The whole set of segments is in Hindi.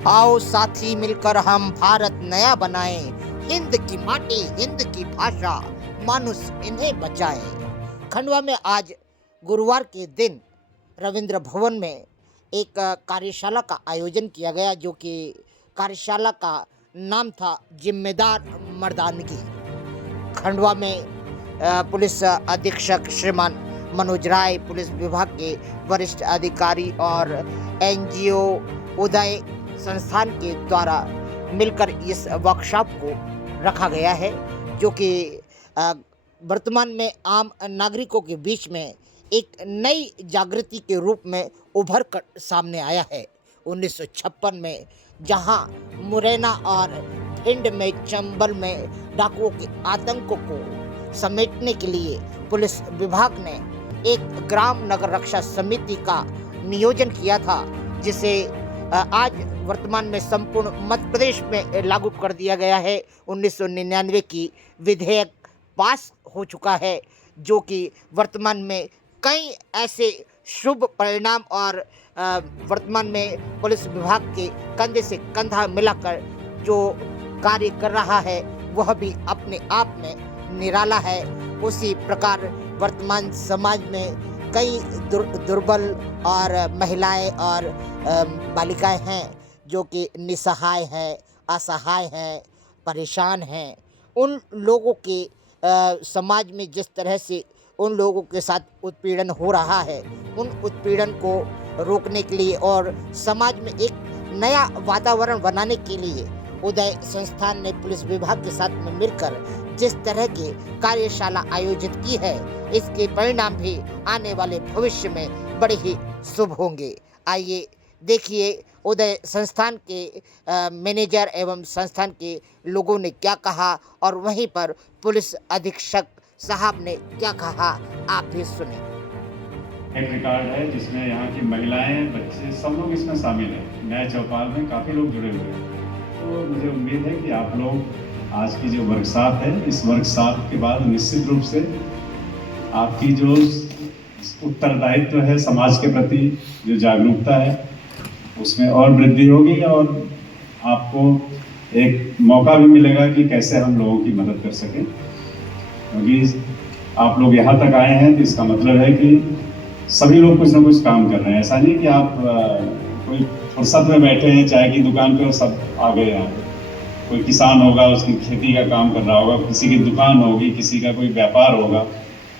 आओ साथी मिलकर हम भारत नया बनाएं, हिंद की माटी हिंद की भाषा, मानुष इन्हें बचाए। खंडवा में आज गुरुवार के दिन रविंद्र भवन में एक कार्यशाला का आयोजन किया गया, जो कि कार्यशाला का नाम था जिम्मेदार मर्दानगी। खंडवा में पुलिस अधीक्षक श्रीमान मनोज राय, पुलिस विभाग के वरिष्ठ अधिकारी और एनजीओ उदय संस्थान के द्वारा मिलकर इस वर्कशॉप को रखा गया है, जो कि वर्तमान में आम नागरिकों के बीच में एक नई जागृति के रूप में उभर कर सामने आया है। 1956 में जहां मुरैना और भिंड में, चंबल में डाकुओं के आतंकों को समेटने के लिए पुलिस विभाग ने एक ग्राम नगर रक्षा समिति का नियोजन किया था, जिसे आज वर्तमान में संपूर्ण मध्य प्रदेश में लागू कर दिया गया है। 1999 की विधेयक पास हो चुका है, जो कि वर्तमान में कई ऐसे शुभ परिणाम और वर्तमान में पुलिस विभाग के कंधे से कंधा मिलाकर जो कार्य कर रहा है वह भी अपने आप में निराला है। उसी प्रकार वर्तमान समाज में कई दुर्बल और महिलाएं और बालिकाएं हैं जो कि निसहाय हैं, असहाय हैं, परेशान हैं। उन लोगों के समाज में जिस तरह से उन लोगों के साथ उत्पीड़न हो रहा है, उन उत्पीड़न को रोकने के लिए और समाज में एक नया वातावरण बनाने के लिए उदय संस्थान ने पुलिस विभाग के साथ में मिलकर जिस तरह की कार्यशाला आयोजित की है, इसके परिणाम भी आने वाले भविष्य में बड़े ही शुभ होंगे। आइए देखिए उदय संस्थान के मैनेजर एवं संस्थान के लोगों ने क्या कहा और वहीं पर पुलिस अधीक्षक साहब ने क्या कहा, आप भी सुने। एक रिकॉर्ड है जिसमें यहाँ की महिलाएं, बच्चे सब लोग इसमें शामिल हैं। नए चौपाल में काफ़ी लोग जुड़े हुए हैं। तो मुझे उम्मीद है कि आप लोग आज की जो वर्कशॉप है, इस वर्कशॉप के बाद निश्चित रूप से आपकी जो उत्तरदायित्व है समाज के प्रति, जो जागरूकता है, उसमें और वृद्धि होगी और आपको एक मौका भी मिलेगा कि कैसे हम लोगों की मदद कर सकें। क्योंकि आप लोग यहाँ तक आए हैं तो इसका मतलब है कि सभी लोग कुछ ना कुछ काम कर रहे हैं। ऐसा नहीं कि आप कोई फुर्सत में बैठे हैं चाय की दुकान पे और सब आ गए यहाँ पे। कोई किसान होगा, उसकी खेती का काम कर रहा होगा, किसी की दुकान होगी, किसी का कोई व्यापार होगा,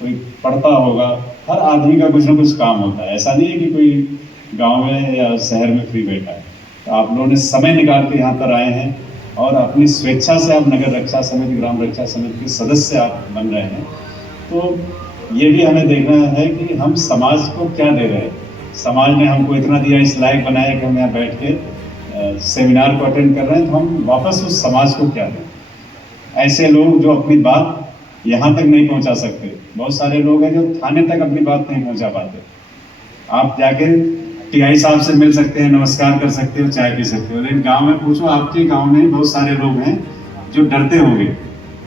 कोई पढ़ता होगा। हर आदमी का कुछ ना कुछ काम होता है। ऐसा नहीं है कि कोई गाँव में या शहर में फ्री बैठा है। तो आप लोगों ने समय निकाल के यहाँ पर आए हैं और अपनी स्वेच्छा से आप नगर रक्षा समिति, ग्राम रक्षा समिति के सदस्य आप बन रहे हैं। तो ये भी हमें देखना है कि हम समाज को क्या दे रहे हैं। समाज ने हमको इतना दिया, इस लायक बनाया कि हम यहाँ बैठ के सेमिनार को अटेंड कर रहे हैं, तो हम वापस उस समाज को क्या दें। ऐसे लोग जो अपनी बात यहाँ तक नहीं पहुँचा सकते, बहुत सारे लोग हैं जो थाने तक अपनी बात नहीं पहुँचा पाते। आप जाके टीआई साहब से मिल सकते हैं, नमस्कार कर सकते हो, चाय पी सकते हो, लेकिन गांव में पूछो, आपके गांव में बहुत सारे लोग हैं जो डरते होंगे,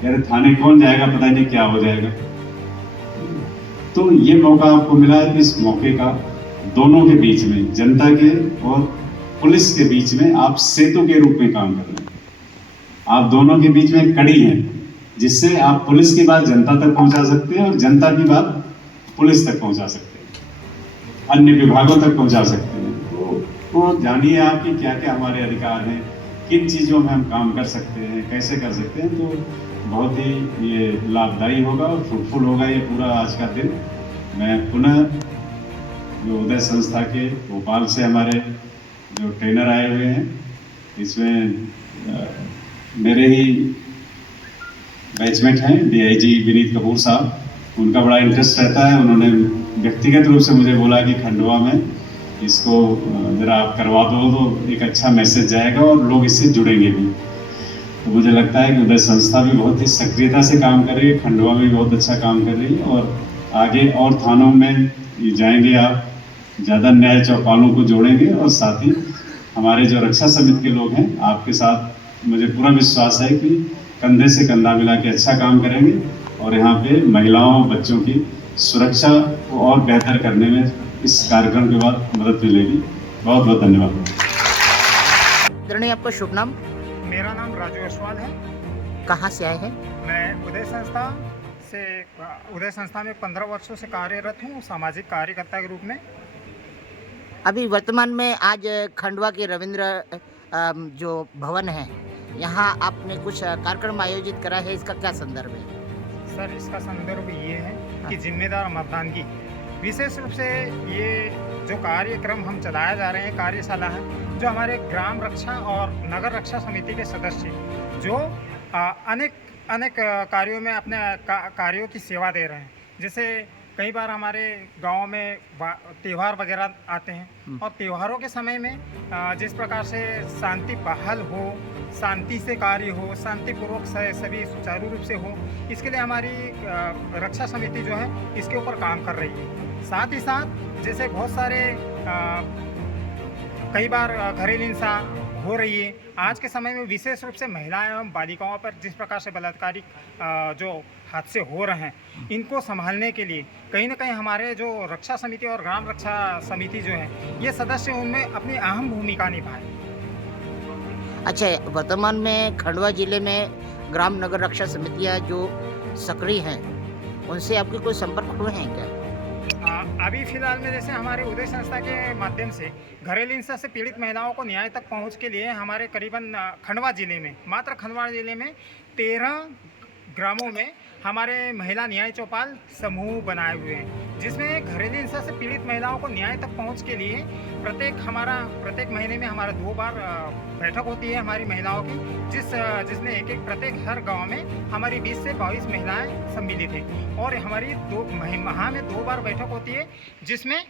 यार थाने कौन जाएगा, पता नहीं क्या हो जाएगा। तो ये मौका आपको मिला है कि इस मौके का दोनों के बीच में, जनता के और पुलिस के बीच में आप सेतु के रूप में काम कर रहे हैं। आप दोनों के बीच में कड़ी है, जिससे आप पुलिस की बात जनता तक पहुंचा सकते हैं और जनता की बात पुलिस तक पहुंचा सकते हैं, अन्य विभागों तक पहुंचा सकते हैं। तो जानिए आप कि क्या क्या हमारे अधिकार हैं, किन चीज़ों में हम काम कर सकते हैं, कैसे कर सकते हैं। तो बहुत ही ये लाभदायी होगा और फ्रूटफुल होगा ये पूरा आज का दिन। मैं पुनः जो उदय संस्था के भोपाल से हमारे जो ट्रेनर आए हुए हैं, इसमें मेरे ही बैचमेट हैं डीआईजी विनीत कपूर साहब, उनका बड़ा इंटरेस्ट रहता है। उन्होंने व्यक्तिगत रूप से मुझे बोला कि खंडवा में इसको ज़रा आप करवा दो तो एक अच्छा मैसेज जाएगा और लोग इससे जुड़ेंगे भी। तो मुझे लगता है कि उदय संस्था भी बहुत ही सक्रियता से काम कर रही है, खंडवा में भी बहुत अच्छा काम कर रही है और आगे और थानों में जाएंगे, आप ज़्यादा न्याय चौपालों को जोड़ेंगे और साथ ही हमारे जो रक्षा समिति के लोग हैं आपके साथ मुझे पूरा विश्वास है कि कंधे से कंधा मिला के अच्छा काम करेंगे और यहाँ पे महिलाओं बच्चों की सुरक्षा को और बेहतर करने में इस कार्यक्रम के बाद मदद मिलेगी। बहुत बहुत धन्यवाद। आदरणीय आपका शुभ नाम? मेरा नाम राजू ओसवाल है। कहाँ से आए हैं? मैं उदय संस्था में 15 वर्षों से कार्यरत हूँ, सामाजिक कार्यकर्ता के रूप में। अभी वर्तमान में आज खंडवा के रविंद्र जो भवन है, यहाँ आपने कुछ कार्यक्रम आयोजित करा है, इसका क्या संदर्भ है? सर, इसका संदर्भ ये है कि हाँ। जिम्मेदार मतदान की विशेष रूप से ये जो कार्यक्रम हम चलाया जा रहे हैं, कार्यशाला है, जो हमारे ग्राम रक्षा और नगर रक्षा समिति के सदस्य जो अनेक कार्यों में अपने कार्यों की सेवा दे रहे हैं। जैसे कई बार हमारे गांव में त्यौहार वगैरह आते हैं और त्योहारों के समय में जिस प्रकार से शांति बहाल हो, शांति से कार्य हो, शांतिपूर्वक सभी सुचारू रूप से हो, इसके लिए हमारी रक्षा समिति जो है इसके ऊपर काम कर रही है। साथ ही साथ जैसे बहुत सारे कई बार घरेलू हिंसा हो रही है, आज के समय में विशेष रूप से महिलाएं एवं बालिकाओं पर जिस प्रकार से बलात्कारी जो हादसे हो रहे हैं, इनको संभालने के लिए कहीं ना कहीं हमारे जो रक्षा समिति और ग्राम रक्षा समिति जो है, ये सदस्य उनमें अपनी अहम भूमिका निभाए। अच्छा, वर्तमान में खंडवा जिले में ग्राम नगर रक्षा समितियाँ जो सक्रिय हैं, उनसे आपके कोई संपर्क हुए हैं क्या? अभी फिलहाल में जैसे हमारे उदय संस्था के माध्यम से घरेलू हिंसा से पीड़ित महिलाओं को न्याय तक पहुंच के लिए हमारे करीबन खंडवा जिले में, मात्र खंडवा जिले में 13 ग्रामों में हमारे महिला न्याय चौपाल समूह बनाए हुए हैं, जिसमें घरेलू हिंसा से पीड़ित महिलाओं को न्याय तक पहुंच के लिए प्रत्येक महीने में हमारा 2 बार बैठक होती है हमारी महिलाओं की, जिसमें प्रत्येक हर गांव में हमारी 20 से 22 महिलाएं सम्मिलित हैं और हमारी माह में 2 बार बैठक होती है, जिसमें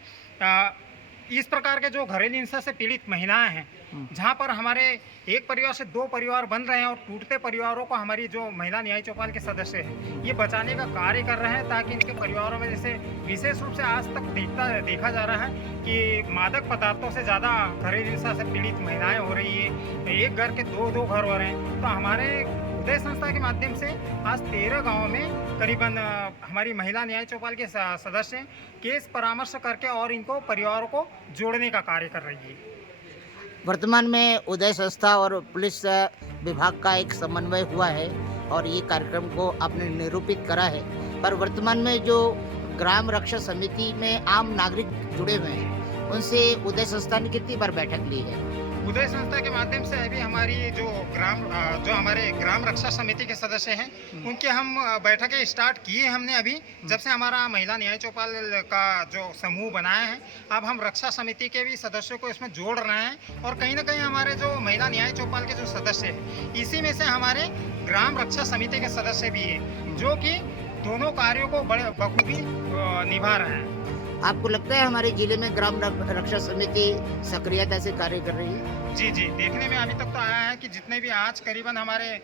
इस प्रकार के जो घरेलू हिंसा से पीड़ित महिलाएं हैं, जहां पर हमारे एक परिवार से 2 परिवार बन रहे हैं और टूटते परिवारों को हमारी जो महिला न्याय चौपाल के सदस्य हैं ये बचाने का कार्य कर रहे हैं, ताकि इनके परिवारों में जैसे विशेष रूप से आज तक देखा जा रहा है कि मादक पदार्थों से ज़्यादा घरेलू हिंसा से पीड़ित महिलाएं हो रही है, एक घर के 2 घर हो रहे हैं। तो हमारे उदय संस्था के माध्यम से आज 13 गाँव में करीबन हमारी महिला न्याय चौपाल के सदस्य केस परामर्श करके और इनको परिवारों को जोड़ने का कार्य कर रही है। वर्तमान में उदय संस्था और पुलिस विभाग का एक समन्वय हुआ है और ये कार्यक्रम को आपने निरूपित करा है, पर वर्तमान में जो ग्राम रक्षा समिति में आम नागरिक जुड़े हुए हैं, उनसे उदय संस्था ने कितनी बार बैठक ली है? उदय संस्था के माध्यम से अभी हमारी जो हमारे ग्राम रक्षा समिति के सदस्य हैं, उनके हम बैठकें स्टार्ट किए हमने अभी, जब से हमारा महिला न्याय चौपाल का जो समूह बनाया है। अब हम रक्षा समिति के भी सदस्यों को इसमें जोड़ रहे हैं और कहीं ना कहीं हमारे जो महिला न्याय चौपाल के जो सदस्य हैं, इसी में से हमारे ग्राम रक्षा समिति के सदस्य भी हैं, जो कि दोनों कार्यों को बड़े बखूबी निभा रहे हैं। आपको लगता है हमारे जिले में ग्राम रक्षा समिति सक्रियता से कार्य कर रही है? जी, देखने में अभी तक तो आया है कि जितने भी आज करीबन हमारे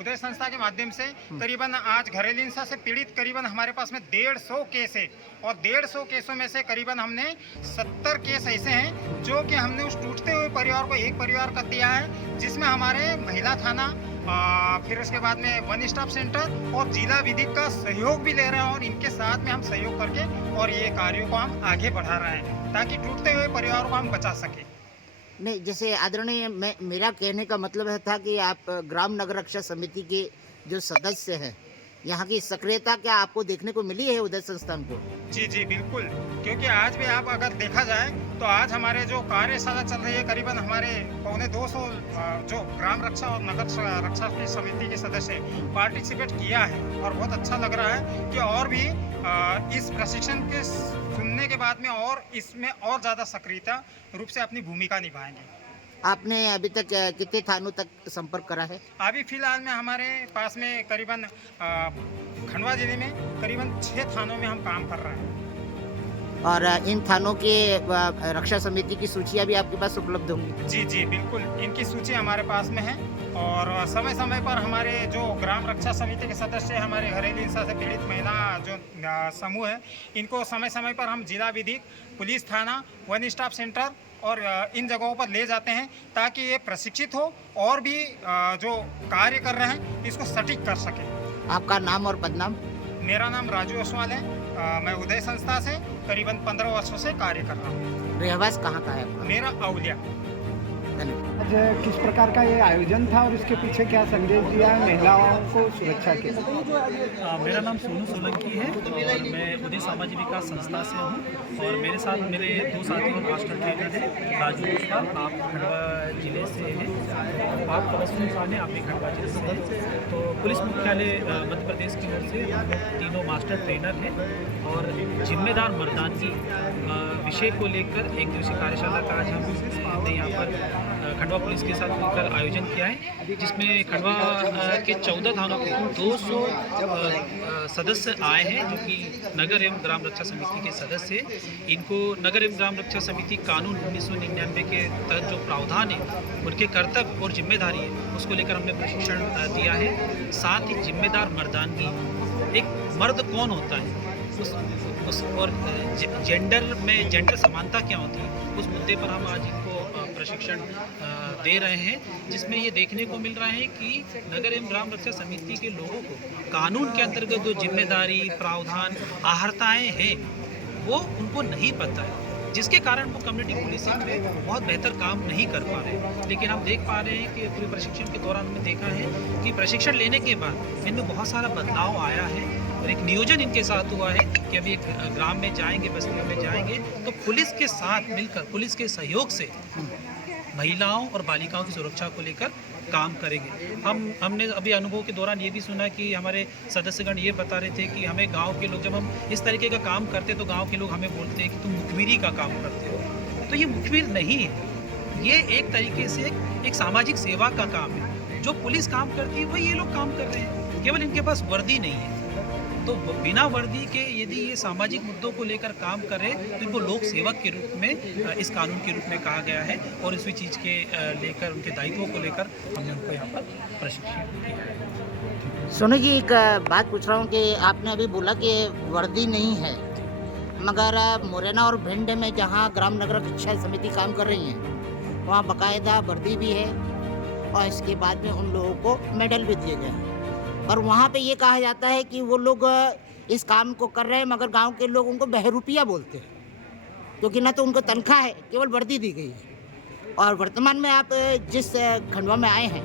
उदय संस्था के माध्यम से करीबन आज घरेलू हिंसा से पीड़ित करीबन हमारे पास में 150 केस है और 150 केसों में से करीबन हमने 70 केस ऐसे हैं जो कि हमने उस टूटते हुए परिवार को एक परिवार कर दिया है, जिसमें हमारे महिला थाना फिर उसके बाद में वन स्टॉप सेंटर और जिला विधिक का सहयोग भी ले रहे हैं और इनके साथ में हम सहयोग करके और ये कार्यों को हम आगे बढ़ा रहे हैं, ताकि टूटते हुए परिवारों को हम बचा सकें। नहीं, जैसे आदरणीय, मेरा कहने का मतलब है था कि आप ग्राम नगर रक्षा समिति के जो सदस्य हैं, यहाँ की सक्रियता क्या आपको देखने को मिली है उदय संस्थान को? जी बिल्कुल, क्योंकि आज भी आप अगर देखा जाए तो आज हमारे जो कार्यशाला चल रही है, करीबन हमारे 250 जो ग्राम रक्षा और नगर रक्षा की समिति के सदस्य पार्टिसिपेट किया है और बहुत अच्छा लग रहा है कि और भी इस प्रशिक्षण के सुनने के बाद में और इसमें और ज़्यादा सक्रियता रूप से अपनी भूमिका निभाएंगे। आपने अभी तक कितने थानों तक संपर्क करा है? अभी फिलहाल में हमारे पास में करीबन खंडवा जिले में करीबन 6 थानों में हम काम कर रहे हैं। और इन थानों के रक्षा समिति की सूचियां भी आपके पास उपलब्ध होंगी? जी बिल्कुल, इनकी सूची हमारे पास में है और समय समय पर हमारे जो ग्राम रक्षा समिति के सदस्य हमारे घरेलू हिंसा से पीड़ित महिला जो समूह है, इनको समय समय पर हम जिला विधिक, पुलिस थाना, वन स्टॉप सेंटर और इन जगहों पर ले जाते हैं, ताकि ये प्रशिक्षित हो और भी जो कार्य कर रहे हैं इसको सटीक कर सके। आपका नाम और पदनाम? मेरा नाम राजू ओसवाल है। मैं उदय संस्था से करीबन 15 वर्षों से कार्य कर रहा हूँ। रहवास कहाँ का है आपका? मेरा औलिया। धन्यवाद। आज किस प्रकार का ये आयोजन था और इसके पीछे क्या संदेश दिया है महिलाओं को सुरक्षा के? मेरा नाम सोनू सोलंकी है और मैं उदय सामाजिक विकास संस्था से हूँ और मेरे साथ मेरे 2 साथी और मास्टर ट्रेनर हैं। राजू पुष्पा, आप खंडवा जिले से हैं, आप तबस्सुम खाने, आप भी खंडवा जिले से हैं। तो पुलिस मुख्यालय मध्य प्रदेश की ओर से हम लोग तीनों मास्टर ट्रेनर हैं और जिम्मेदार मर्दानगी विषय को लेकर एक दिवसीय कार्यशाला का आज हमने यहाँ पर खंडवा पुलिस के साथ मिलकर आयोजन किया है, जिसमें खंडवा के 14 थानों के 200 सदस्य आए हैं, जो कि नगर एवं ग्राम रक्षा समिति के सदस्य हैं। इनको नगर एवं ग्राम रक्षा समिति कानून 1999 के तहत जो प्रावधान है, उनके कर्तव्य और जिम्मेदारी है, उसको लेकर हमने प्रशिक्षण दिया है। साथ ही जिम्मेदार मर्दानगी, एक मर्द कौन होता है, उस और जेंडर समानता क्या होती है, उस मुद्दे पर हम आज इनको प्रशिक्षण दे रहे हैं, जिसमें ये देखने को मिल रहा है कि नगर एवं ग्राम रक्षा समिति के लोगों को कानून के अंतर्गत जो जिम्मेदारी, प्रावधान, आहर्ताएँ हैं, वो उनको नहीं पता है, जिसके कारण वो कम्युनिटी पुलिसिंग में बहुत बेहतर काम नहीं कर पा रहे हैं। लेकिन हम देख पा रहे हैं कि पूरे प्रशिक्षण के दौरान हमने देखा है कि प्रशिक्षण लेने के बाद इनमें बहुत सारा बदलाव आया है और एक नियोजन इनके साथ हुआ है कि अभी एक ग्राम में जाएंगे, बस्तियों में जाएंगे, तो पुलिस के साथ मिलकर, पुलिस के सहयोग से महिलाओं और बालिकाओं की सुरक्षा को लेकर काम करेंगे। हमने अभी अनुभव के दौरान ये भी सुना कि हमारे सदस्यगण ये बता रहे थे कि हमें गांव के लोग, जब हम इस तरीके का काम करते तो गांव के लोग हमें बोलते हैं कि तुम मुखबिरी का काम करते हो। तो ये मुखबिर नहीं है, ये एक तरीके से एक सामाजिक सेवा का काम है। जो पुलिस काम करती है वही ये लोग काम कर रहे हैं, केवल इनके पास वर्दी नहीं है। तो बिना वर्दी के यदि ये सामाजिक मुद्दों को लेकर काम करे तो इनको लोक सेवक के रूप में, इस कानून के रूप में कहा गया है और इसी चीज़ के लेकर, उनके दायित्वों को लेकर हमने उनको यहाँ पर प्रशिक्षण दिया है। सोनू जी, एक बात पूछ रहा हूँ कि आपने अभी बोला कि वर्दी नहीं है, मगर मुरैना और भिंड में जहाँ ग्राम नगर रक्षा समिति काम कर रही हैं, वहाँ बाकायदा वर्दी भी है और इसके बाद में उन लोगों को मेडल भी दिए गए हैं। और वहाँ पे ये कहा जाता है कि वो लोग इस काम को कर रहे हैं, मगर गांव के लोग उनको बहरूपिया बोलते हैं, क्योंकि ना तो उनको तनख्वाह है, केवल वर्दी दी गई है। और वर्तमान में आप जिस खंडवा में आए हैं,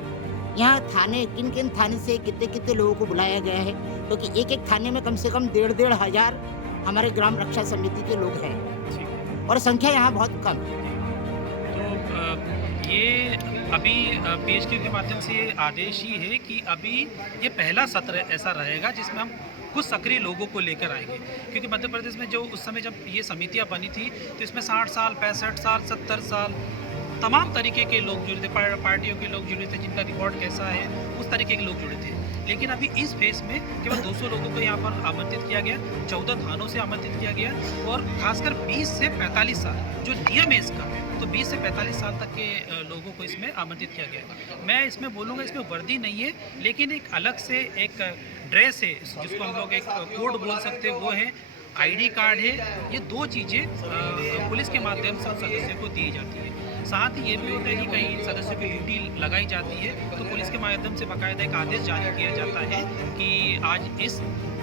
यहाँ थाने, किन किन थाने से कितने कितने लोगों को बुलाया गया है, क्योंकि एक एक थाने में कम से कम 1,500 हज़ार हमारे ग्राम रक्षा समिति के लोग हैं और संख्या यहाँ बहुत कम है। तो ये अभी पीएचक्यू के माध्यम से ये आदेश ही है कि अभी ये पहला सत्र ऐसा रहेगा जिसमें हम कुछ सक्रिय लोगों को लेकर आएंगे, क्योंकि मध्य प्रदेश में जो उस समय जब ये समितियां बनी थी तो इसमें 60 साल, 65 साल, 70 साल तमाम तरीके के लोग जुड़े थे, पार्टियों के लोग जुड़े थे, जिनका रिकॉर्ड कैसा है उस तरीके के लोग जुड़े थे। लेकिन अभी इस फेज में केवल 200 लोगों को यहाँ पर आमंत्रित किया गया, 14 थानों से आमंत्रित किया गया और खासकर 20 से 45 साल जो नियम है इसका, तो 20 से 45 साल तक के लोगों को इसमें आमंत्रित किया गया। मैं इसमें बोलूँगा, इसमें वर्दी नहीं है, लेकिन एक अलग से एक ड्रेस है, जिसको हम लोग एक कोड बोल सकते हैं, वो है आईडी कार्ड है। ये 2 चीज़ें पुलिस के माध्यम से सदस्य को दी जाती है। साथ ही ये भी होता है कि कहीं सदस्यों की ड्यूटी लगाई जाती है तो पुलिस के माध्यम से बाकायदा एक आदेश जारी किया जाता है कि आज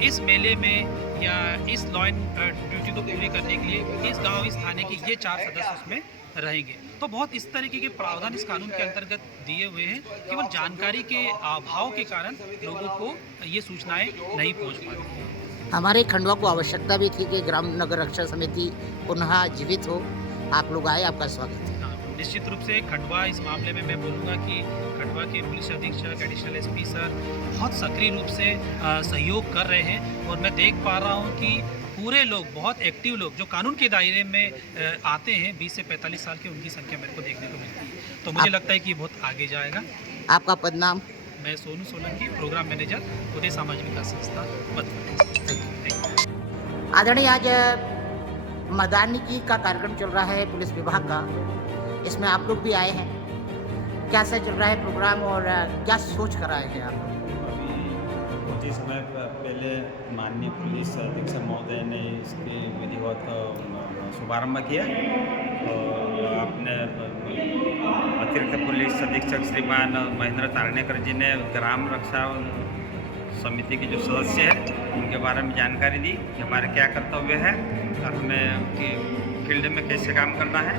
इस मेले में या इस लॉ एंड ड्यूटी को पूरी करने के लिए इस गांव, इस थाने के ये 4 सदस्य उसमें रहेंगे। तो बहुत इस तरीके के प्रावधान इस कानून के अंतर्गत दिए हुए हैं, केवल जानकारी के अभाव के कारण लोगों को ये सूचनाएं नहीं पहुंच पाती। हमारे खंडवा को आवश्यकता भी थी कि ग्राम नगर रक्षा समिति पुनः जीवित हो। आप लोग आए, आपका स्वागत है। निश्चित रूप से खंडवा इस मामले में मैं बोलूँगा कि खंडवा के पुलिस अधीक्षक, एडिशनल एसपी सर बहुत सक्रिय रूप से सहयोग कर रहे हैं और मैं देख पा रहा हूँ कि पूरे लोग, बहुत एक्टिव लोग जो कानून के दायरे में आते हैं, 20 से 45 साल के, उनकी संख्या मेरे को देखने को मिलती है। तो मुझे लगता है कि बहुत आगे जाएगा। आपका पद नाम? मैं सोनू सोलंकी, प्रोग्राम मैनेजर, उदय सामाजिक विकास संस्था, मध्य प्रदेश। आदरणीय, आज मर्दानगी का कार्यक्रम चल रहा है पुलिस विभाग का, इसमें आप लोग भी आए हैं। कैसा चल रहा है प्रोग्राम और क्या सोच कर आए हैं आप? अभी कुछ ही समय पहले माननीय पुलिस अधीक्षक महोदय ने इसके विधिवत शुभारंभ किया और अपने अतिरिक्त पुलिस अधीक्षक श्रीमान महेंद्र तारणेकर जी ने ग्राम रक्षा समिति के जो सदस्य हैं उनके बारे में जानकारी दी कि हमारे क्या कर्तव्य है और हमें फील्ड में कैसे काम करना है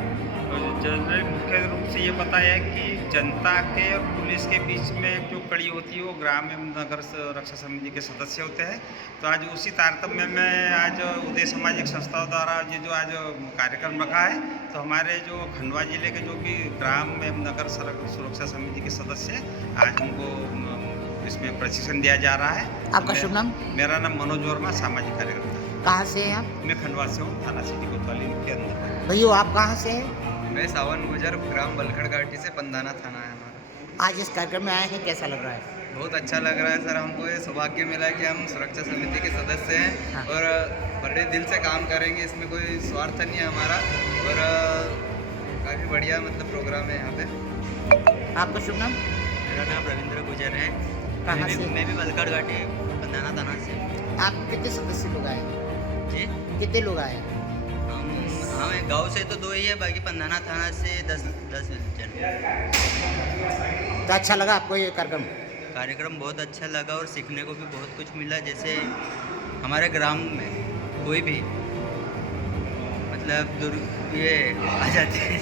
जनरल मुख्य रूप से ये पता है कि जनता के और पुलिस के बीच में जो कड़ी होती है वो ग्राम एवं नगर रक्षा समिति के सदस्य होते हैं। तो आज उसी तारतम्य में आज उदय सामाजिक संस्थाओं द्वारा ये जो आज कार्यक्रम रखा है, तो हमारे जो खंडवा जिले के जो भी ग्राम एवं नगर सुरक्षा समिति के सदस्य हैं, आज उनको इसमें प्रशिक्षण दिया जा रहा है। आपका शुभ नाम? मेरा नाम मनोज वर्मा, सामाजिक कार्यकर्ता। कहाँ से हैं आप? मैं खंडवा से हूँ, थाना सिटी कोतवाली के अंदर। भैया आप कहाँ से हैं? मैं सावन गुजर, ग्राम बलखड़ घाटी से, पंदाना थाना है हमारा। आज इस कार्यक्रम में आए हैं, कैसा लग रहा है? बहुत अच्छा लग रहा है सर, हमको ये सौभाग्य मिला है कि हम सुरक्षा समिति के सदस्य हैं। हाँ। और बड़े दिल से काम करेंगे, इसमें कोई स्वार्थ नहीं है हमारा। और काफ़ी बढ़िया मतलब प्रोग्राम है यहाँ पे। आपका शुभ नाम? मेरा नाम रविंद्र गुजर है। कहाँ से? मैं भी बलखड़ घाटी पंदाना थाना से। आप कितने सदस्य लोग आए? जी कितने लोग आए? हमें गांव से तो 2 ही है, बाकी पंदाना थाना से 10 जन। तो अच्छा लगा आपको ये कार्यक्रम? कार्यक्रम बहुत अच्छा लगा और सीखने को भी बहुत कुछ मिला। जैसे हमारे ग्राम में कोई भी मतलब ये आ जाते हैं